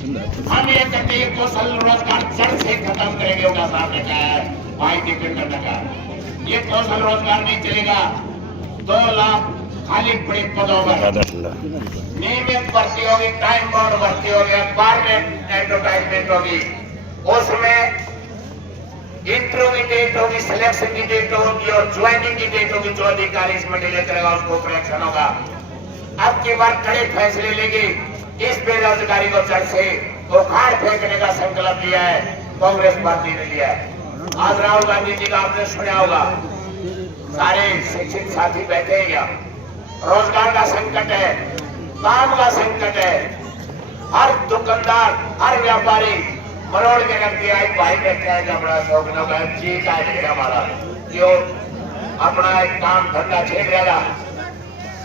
हम ये कहते हैं कौशल रोजगार जड़ से खत्म करेंगे, होगा साहब ने कहा है, भाई दीपेंद्र ने कहा ये कौशल रोजगार नहीं चलेगा। 2 लाख खाली पड़े पदों पर नियमित भर्ती होगी, टाइम बाउंड भर्ती होगी, अखबार में एडवर्टाइजमेंट होगी, उसमें इंटरव्यू की डेट होगी, सिलेक्शन की डेट होगी और ज्वाइनिंग की डेट होगी। जो अधिकारी इसमें डिले करेगा उसको सिलेक्शन होगा। अब की बार कड़े फैसले लेगी, इस बेरोजगारी को जड़ से उखाड़ फेंकने का संकल्प लिया है कांग्रेस पार्टी ने लिया है। आज राहुल गांधी जी का आपने सुना होगा, सारे शिक्षित साथी बैठे हैं, रोजगार का संकट है, काम का संकट है, हर दुकानदार हर व्यापारी मरोड़ के रख दिया। एक भाई बैठा है जो बड़ा शौक न जी का है हमारा, जो अपना एक काम धंधा छेड़ रहेगा,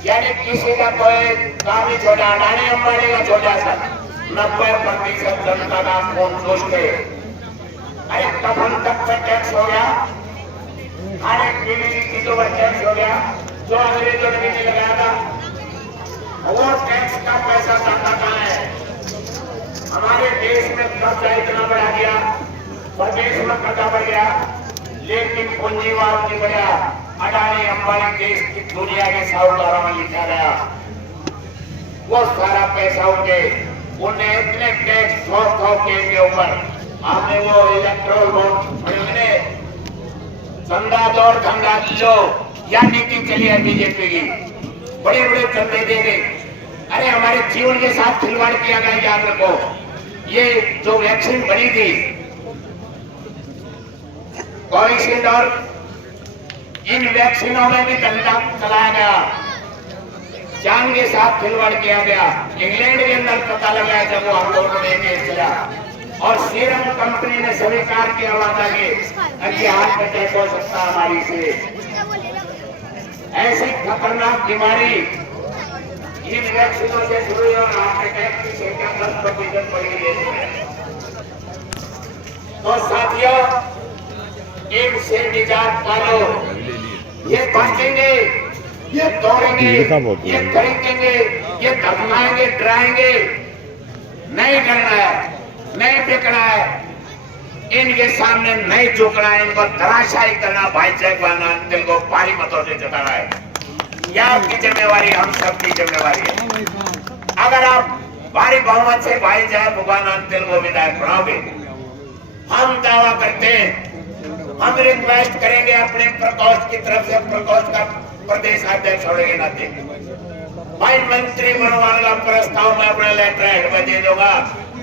यानी किसी का कोई काम ही छोड़ा, अडानी अंबानी का छोटा सा 90% जनता का फोन सोच के अरे कफन तक पर टैक्स हो गया, हर एक बिजली चीजों पर टैक्स हो गया, जो अंग्रेजों ने भी नहीं लगाया था वो टैक्स का पैसा जाता कहाँ है। हमारे देश में कर्जा इतना बढ़ा गया, प्रदेश में कर्जा बढ़ गया, लेकिन पूंजीवाद नहीं बढ़ा। अडानी अंबानी देश की दुनिया के साहूकारों में लिखा गया, वो सारा पैसा उन्हें इतने टैक्स ठोक के ऊपर आपने वो इलेक्ट्रोल वोट चंदा दो और धंधा लो या नीति चली है बीजेपी की, बड़े बड़े चंदे दे गए। अरे हमारे जीवन के साथ खिलवाड़ किया गया, याद रखो। ये जो वैक्सीन बनी थी कोविशील्ड और इन वैक्सीनों में भी धंधा चलाया गया, जान के साथ खिलवाड़ किया गया। इंग्लैंड के अंदर पता लगा जब वो हम लोगों ने केस चला और सीरम कंपनी ने स्वीकार किया वादा कि हार्ट अटैक हो सकता हमारी से। ऐसी खतरनाक बीमारी इन वैक्सीनों से शुरू हुई और हार्ट अटैक की संख्या 10% बढ़ गई। तो साथियों, इनसे निजात पालो। ये भागेंगे, ये दौड़ेंगे, ये खरीदेंगे, ये धमकाएंगे, डराएंगे, नहीं डरना है, नहीं बिकना है, इनके सामने नहीं झुकना है, इनको धराशायी करना। भाई जगवान दिल को भारी मतों से जताना है, यह आपकी जिम्मेवारी, हम सबकी जिम्मेवारी है। अगर आप भारी बहुमत से भाई जय भगवान दिल को विधायक बनाओगे, हम दावा करते हैं, हम रिक्वेस्ट करेंगे अपने प्रकोष्ठ की तरफ से, प्रकोष्ठ का प्रदेश अध्यक्ष होने के नाते भाई मंत्री बनवाने का प्रस्ताव मैं अपने लेटर हेड में दे दूंगा,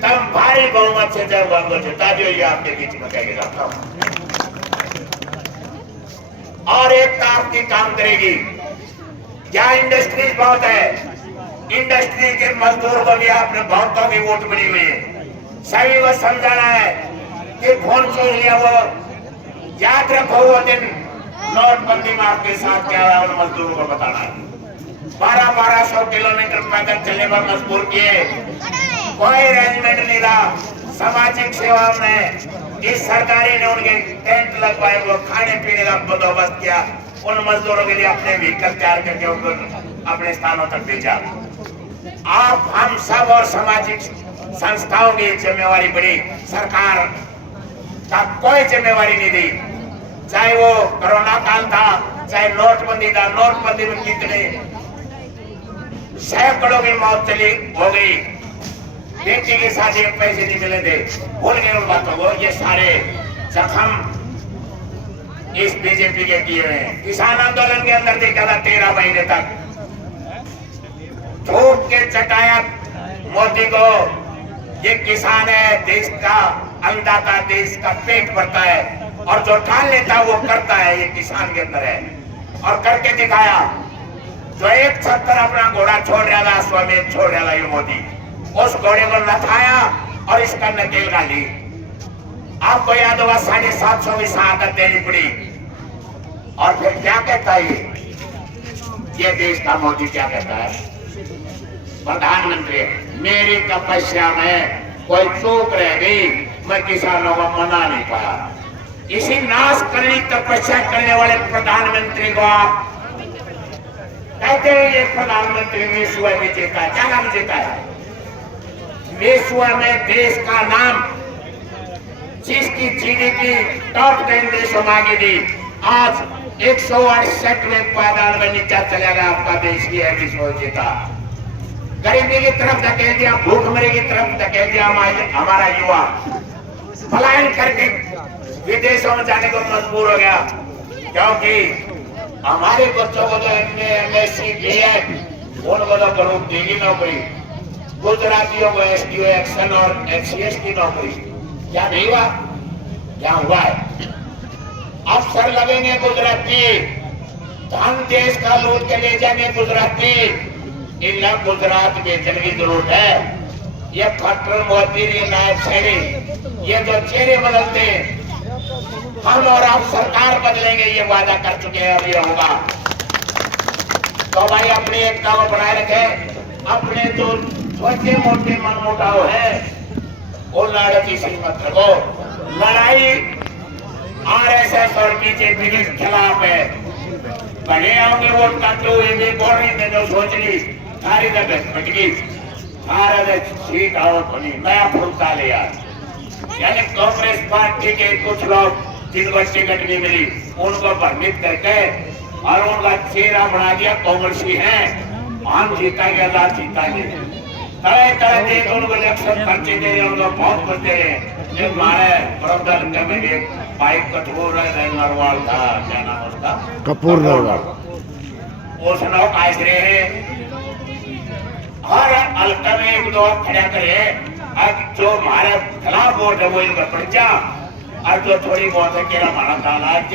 तब भारी बहुमत से जयवान को जिता दियो, ये आपके बीच में कह जाता हूं। और एक काम की काम करेगी, क्या इंडस्ट्रीज बहुत है, इंडस्ट्री के मजदूर को भी आपने बहुतों की वोट मिली हुई है, सभी को समझाना है कि फोन चोर लिया वो याद रखो, वो दिन नोटबंदी में आपके साथ क्या हुआ उन मजदूरों को बताना है। 1200 किलोमीटर पैदल चलने पर मजबूर किए, कोई अरेंजमेंट नहीं रहा। सामाजिक सेवाओं में इस सरकारी ने उनके टेंट लगवाए, वो खाने पीने का बंदोबस्त किया, उन मजदूरों के लिए अपने व्हीकल तैयार करके उनको अपने स्थानों तक भेजा। आप हम सब और सामाजिक संस्थाओं की जिम्मेवारी बड़ी, सरकार का कोई जिम्मेवारी नहीं दी। चाहे वो कोरोना काल था, चाहे नोटबंदी था, नोटबंदी में कितने सैकड़ों की मौत चली हो गई, बेटी के साथ एक पैसे नहीं मिले थे, भूल गए उन बातों को। ये सारे जख्म इस बीजेपी के किए हुए हैं। किसान आंदोलन के अंदर देखा था 13 महीने तक झूठ के चटाया मोदी को, ये किसान है, देश का अन्नदाता, देश का पेट भरता है, और जो ठान लेता वो करता है, ये किसान के अंदर है और करके दिखाया। जो एक छत्तर अपना घोड़ा छोड़ रहा था, अश्वमेध छोड़ रहा था, ये मोदी उस घोड़े को नथाया और इसका नकेल गाली। आपको याद होगा 750 की शहादत देनी पड़ी, और फिर क्या कहता है ये देश का मोदी, क्या कहता है प्रधानमंत्री, मेरी तपस्या में कोई चूक रह गई, मैं किसानों को मना नहीं पाया। इसी नाश करनी तपस्या करने वाले प्रधानमंत्री को आप कहते हैं ये प्रधानमंत्री विश्व विजेता है, क्या नाम जीता है, विश्व में देश का नाम जिसकी जीडीपी टॉप 10 देशों में आगे दी, आज 168वें पायदान में नीचा चला गया आपका देश। ही है विश्व जीता, गरीबी की तरफ धकेल दिया, भूखमरी की तरफ धकेल दिया हमारा युवा, पलायन करके विदेशों में जाने को मजबूर हो गया, क्योंकि हमारे बच्चों को जो एमएससी बीएड उनको तो जरूर देगी नौकरी, गुजरातियों को एसडीओ एक्शन और एचसीएस की नौकरी। क्या नहीं हुआ? क्या हुआ है? अफसर लगेंगे गुजराती, धन देश का लूट के ले जाएंगे गुजराती। इन गुजरात बेचने की जरूरत है। ये खट्टर मोदी, नायब शहरी, ये जो चेहरे बदलते हैं, हम और आप सरकार बदलेंगे, ये वादा कर चुके हैं, अब ये होगा। तो भाई अपनी एकता को बनाए रखें, अपने जो छोटे मोटे मनमुटाव है वो लड़की से मत रखो। लड़ाई आरएसएस और बीजेपी के खिलाफ है। बने आओगे वोट काटो, ये बोल रही थी जो सोच ली सारी भटकी, सारा सीट आउट बनी, नया फुलता लिया। यानी कांग्रेस पार्टी के कुछ लोग जिनको टिकट नहीं मिली उनको भ्रमित करके और उनका चेहरा बना दिया कांग्रेसी है, हम जीताएंगे, आजाद जीताएंगे। तरह तरह के उनको इलेक्शन खर्चे दे रहे, उनको बहुत कुछ दे रहे। हमारे बरौदा में एक बाइक कठोर नरवाल था, क्या नाम उसका, कपूर नरवाल, वो सुनाओ काश रहे हैं हर हल्का में एक दो खड़ा करे। अब जो हमारे खिलाफ वोट है वो इनका पर्चा, और जो थोड़ी बहुत है केरा हमारा ताला